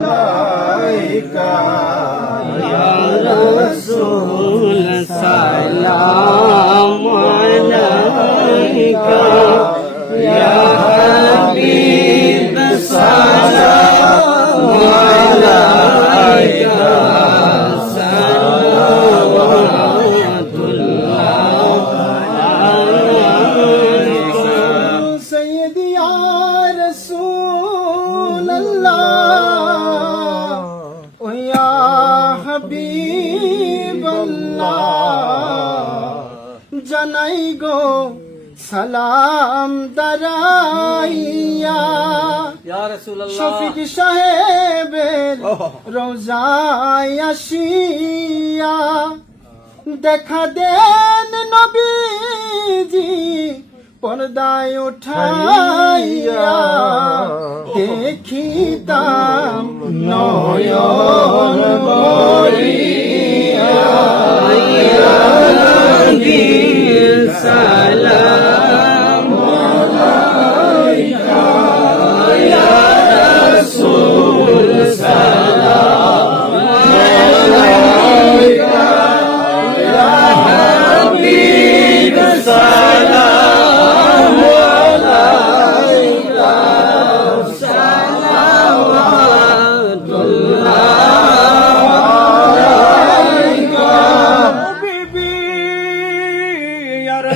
Laika হাবিবাল্লাহ জানাই গো সালাম দারাইয়া। শফিক সাহেবের রোজায় আসিয়া দেখা দেন নবীজি পর্দায় উঠাইয়া দেখিতাম নয়ন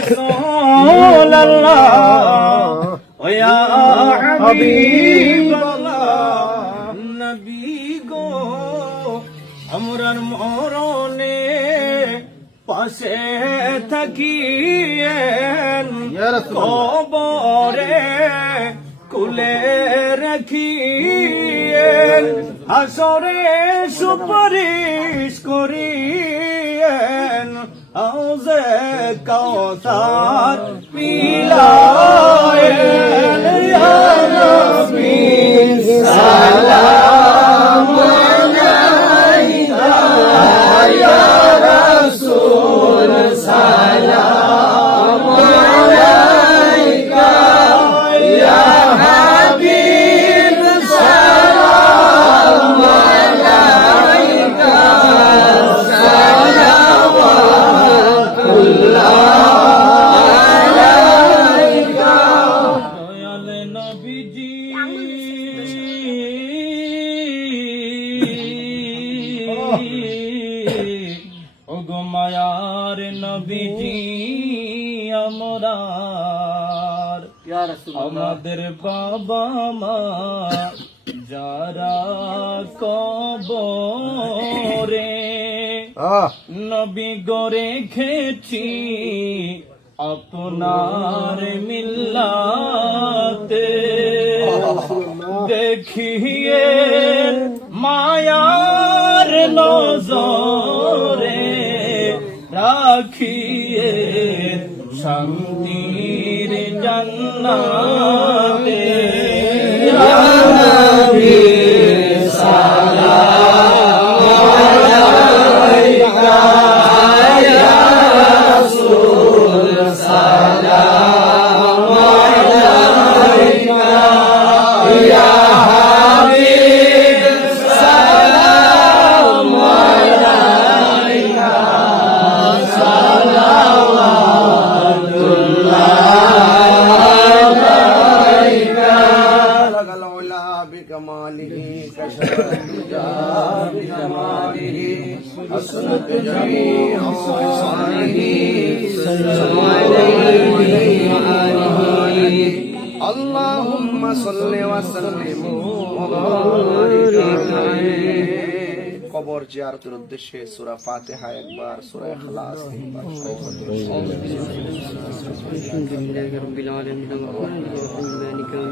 رسول الله ويا حبيب الله نبي গো আমরার মরণে পাশে থাকিয়েন কবরে কুলে রাখিয়েন হাসরে সুপারিশ করিয়েন আউজে কাউসার পিলায় ইয়া নবী আমাদের বাবা মা যারা কবরে নবী গরে খেছি আপনার মিল্লাতে দেখিয়ে Allah. العلا بكماله كشف الدجى بجماله حسنت جميع خصاله صلى عليه وآله اللهم صل وسلم وبارك عليه কবর জিয়ারতের উদ্দেশ্যে সূরা ফাতিহা একবার সূরা ইখলাস তিনবার الحمد لله رب العالمين الرحمن الرحيم مالك يوم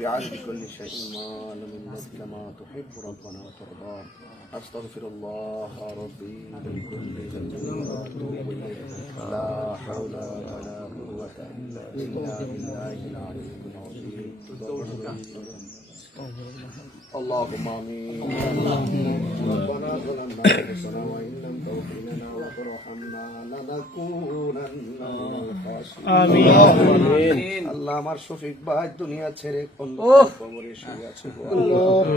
بعدد كل شيء ما لم يملك ما تحب ربنا وترضى. أستغفر الله ربي من كل ذنب. وأتوب إليه لا حول ولا قوة إلا بالله العلي العظيم. اللهم آمين ربنا ظلمنا أنفسنا وإن لم تغفر لنا وترحمنا لنكونن من الخاسرين আল্লাহ আমার শফিক ভাই দুনিয়া ছেড়ে কোন কবরে শুয়ে আছে গো আল্লাহ।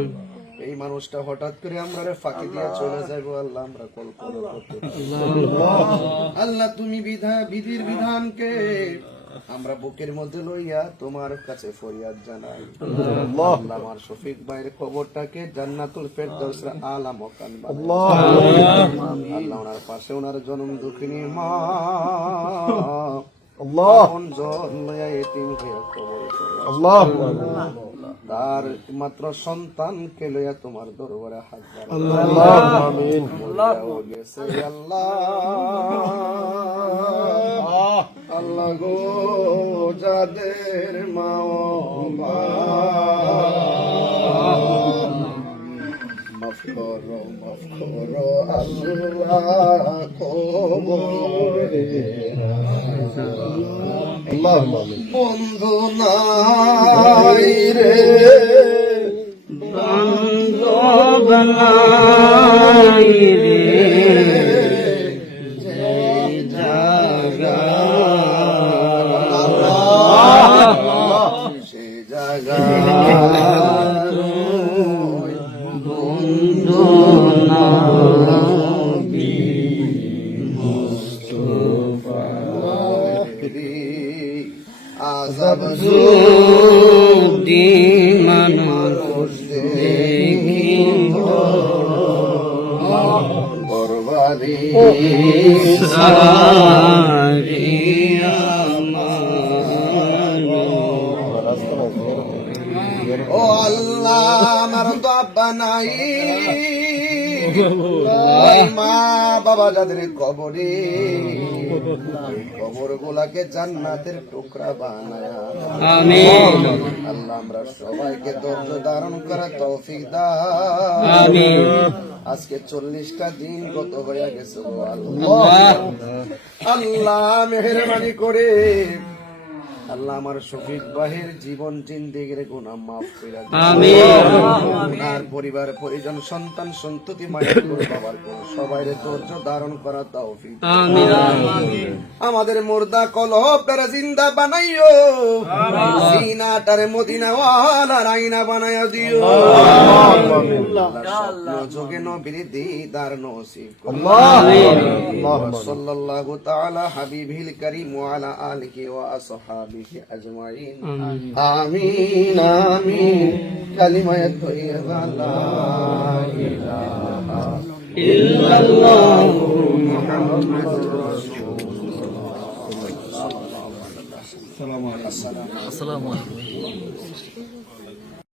এই মানুষটা হঠাৎ করে আমরা রে ফাঁকি দিয়ে চলে যাইবো আল্লাহ আমরা কল্পনা করতে পারি না। আল্লাহ তুমি বিধা বিধির বিধানকে আমরা বুকের মধ্যে লইয়া তোমার কাছে ফরিয়াদ জানাই। আল্লাহ। আমার শফিক ভাইয়ের খবরটাকে জান্নাতুল ফেরদৌসের আলা মকান আল্লাহ। আল্লাহ ওনার পাশে ওনার জন্ম দুঃখিনী মা। আল্লাহ। আল্লাহ। তার মাত্র সন্তানকে লইয়া তোমার দরবারে হাত আল্লাহ। আমিন আল্লাহ। আল্লাহ গো। যাদের মা ও মাফ করো মাফ করো আল্লাহ কবরে বন্ধু নাই রে। সে আজাব দি মানুষ বরবাদি ও আল্লাহ আমার তো আব্বা নাই। ওই মা বাবা যাদের কবরে কবর গুলাকে জান্নাতের টুকরা বানায়া। আল্লাহ আমরা সবাইকে ধৈর্য ধারণ করা তৌফিক দাও। আজকে চল্লিশটা দিন গত হয়ে গেছে আল্লাহ মেহরবানি করে আল্লাহ আমার শফিক বাহের জীবন জিন্দিগির গুনাহ মাফ করে আমিন। আর পরিবার পরিজন সন্তান সন্ততি মায়ের করে বাবার করে সবাই ধৈর্য ধারণ করা তৌফিক আমিন। আমাদের মুর্দা কলহ পেরা জিন্দা বানাইও। সিনাটারে মদিনা ওয়ালা রাইনা বানাইয়া দিও। যোগে নবীর দিদার নসিব সাল্লাল্লাহু তাআলা হাবিবিল কারীম ওয়া আলা আলিহি ওয়া আসহাবিহি। أجمعين. آمين. آمين كلمة طيبة لا إله إلا الله محمد رسول الله. السلام عليكم. السلام عليكم.